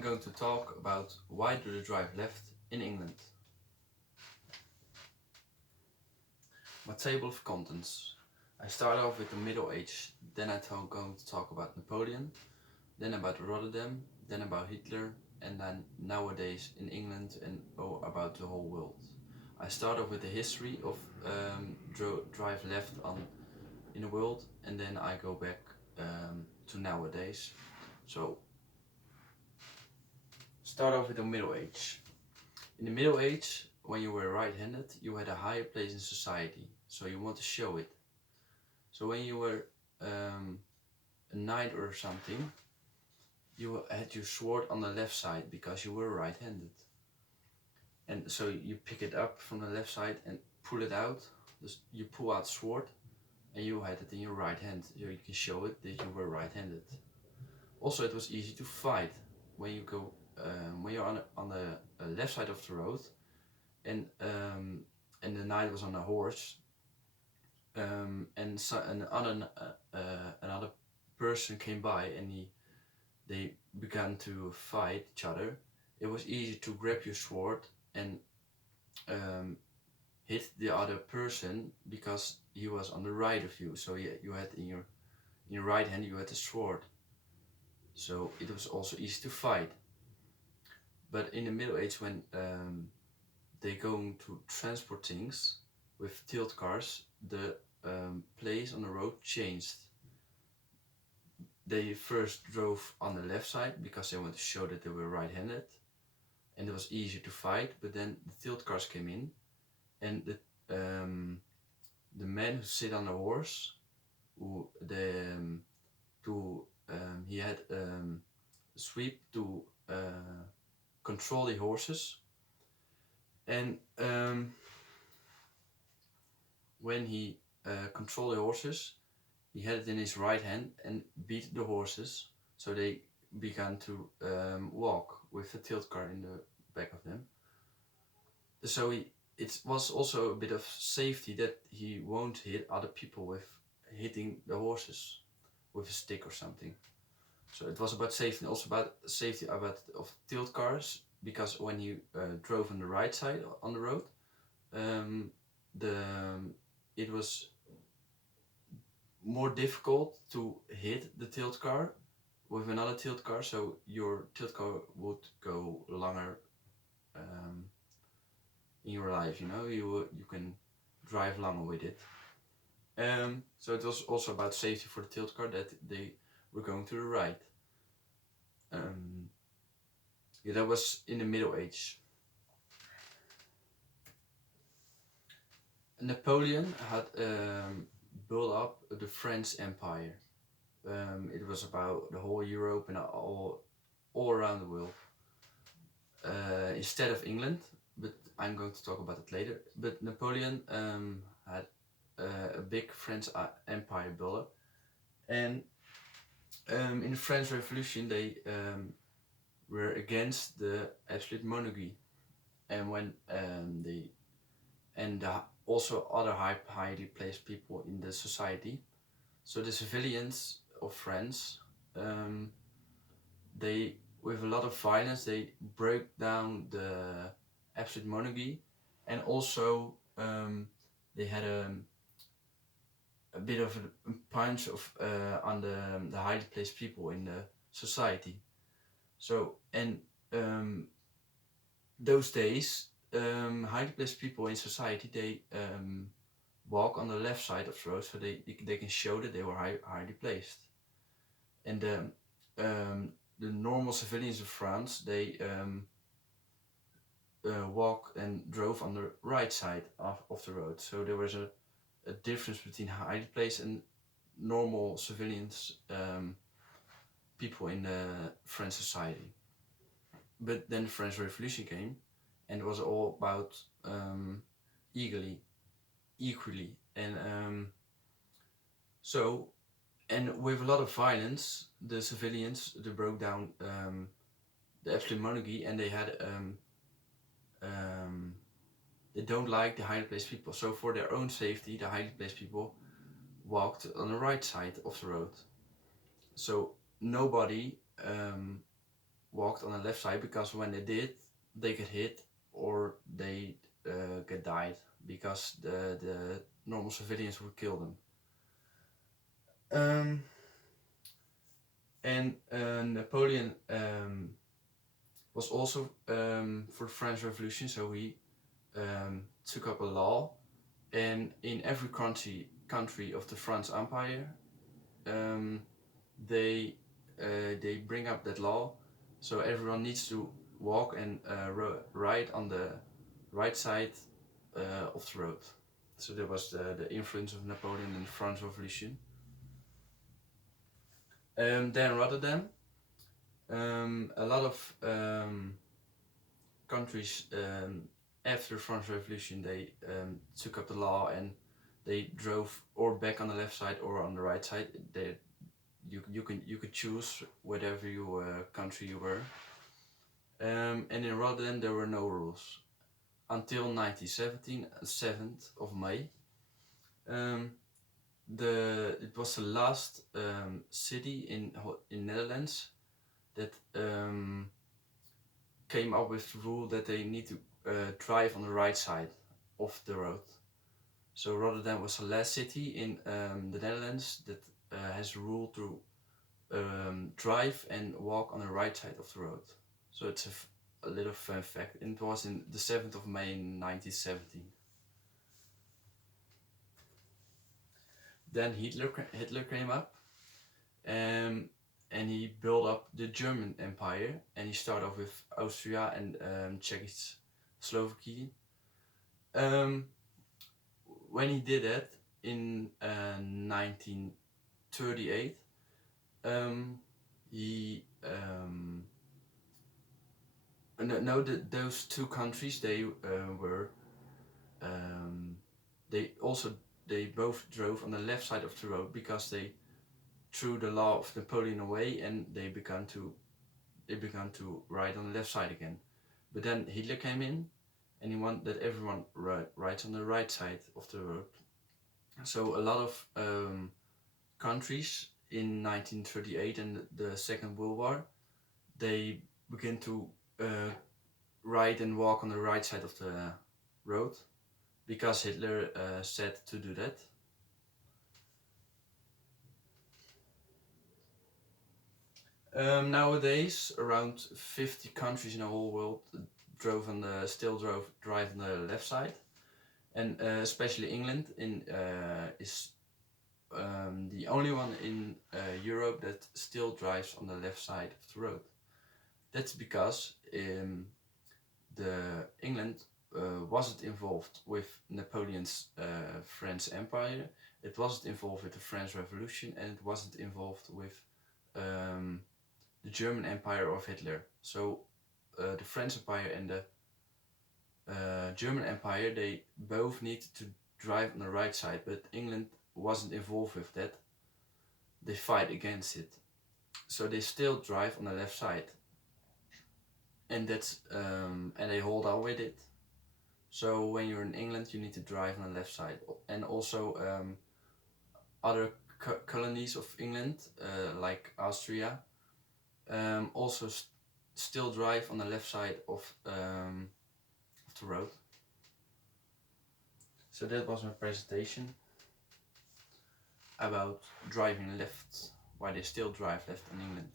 I'm going to talk about why do they drive left in England. My table of contents. I start off with the Middle Age, then I'm going to talk about Napoleon, then about Rotterdam, then about Hitler, and then nowadays in England and about the whole world. I start off with the history of drive left in the world, and then I go back to nowadays. So start off with the Middle Age. In the Middle Age, when you were right-handed, you had a higher place in society, so you want to show it. So when you were a knight or something, you had your sword on the left side because you were right-handed. And so you pick it up from the left side and pull it out. You pull out sword and you had it in your right hand, so you can show it that you were right-handed. Also, it was easy to fight when you go when you're on the left side of the road, and the knight was on a horse, and another person came by and they began to fight each other. It was easy to grab your sword and hit the other person because he was on the right of you. So you had in your right hand you had a sword. So it was also easy to fight. But in the Middle Age, when they going to transport things with tilt cars, the place on the road changed. They first drove on the left side because they wanted to show that they were right-handed, and it was easier to fight. But then the tilt cars came in, and the man who sit on the horse, he had sweep to control the horses, and when he controlled the horses, he had it in his right hand and beat the horses, so they began to walk with a tilt car in the back of them. So it was also a bit of safety that he won't hit other people with hitting the horses with a stick or something. So it was about safety, and also about safety of tilt cars, because when he drove on the right side on the road, it was more difficult to hit the tilt car with another tilt car, so your tilt car would go longer in your life. You can drive longer with it. So it was also about safety for the tilt car that they were going to the right. That was in the Middle Age. Napoleon had built up the French Empire. It was about the whole Europe and all around the world. Instead of England, but I'm going to talk about it later. But Napoleon had a big French empire built up, and in the French Revolution they were against the absolute monarchy, and when also other highly placed people in the society. So the civilians of France, they, with a lot of violence, they broke down the absolute monarchy, and also they had a bit of a punch on the highly placed people in the society. So, and those days, highly placed people in society, they walk on the left side of the road, so they can show that they were highly placed. And the normal civilians of France, they walk and drove on the right side of the road. So there was a difference between highly placed and normal civilians, people in the French society. But then the French Revolution came, and it was all about equally, and and with a lot of violence, the civilians, they broke down the absolute monarchy, and they don't like the highly placed people. So for their own safety, the highly placed people walked on the right side of the road. So nobody walked on the left side, because when they did, they get hit or they get died, because the normal civilians would kill them. And Napoleon was also for the French Revolution, so he took up a law, and in every country of the French Empire, they bring up that law, so everyone needs to walk and ride on the right side of the road. So that was the influence of Napoleon in the French Revolution. Then Rotterdam, a lot of countries after the French Revolution, they took up the law and they drove or back on the left side or on the right side. You could choose whatever country you were. And in Rotterdam there were no rules until 1917, 7th of May. It was the last city in Netherlands that came up with the rule that they need to drive on the right side of the road. So Rotterdam was the last city in the Netherlands that has a rule to drive and walk on the right side of the road. So it's a little fun fact. And it was in the 7th of May in 1917. Then Hitler came up, and he built up the German Empire, and he started off with Austria and Czechoslovakia. When he did that in 1938, those two countries, they both drove on the left side of the road, because they threw the law of Napoleon away and they began to ride on the left side again. But then Hitler came in and he wanted that everyone rides on the right side of the road. So a lot of countries in 1938 and the Second World War, they began to ride and walk on the right side of the road, because Hitler said to do that. Nowadays, around 50 countries in the whole world still drive on the left side, and especially England is the only one in Europe that still drives on the left side of the road. That's because England wasn't involved with Napoleon's French Empire. It wasn't involved with the French Revolution, and it wasn't involved with the German Empire of Hitler. So the French Empire and the German Empire, they both needed to drive on the right side, but England wasn't involved with that. They fight against it, so they still drive on the left side, and they hold on with it. So when you're in England, you need to drive on the left side, and also other colonies of England, like Austria, also still drive on the left side of the road. So that was my presentation about driving left, why they still drive left in England.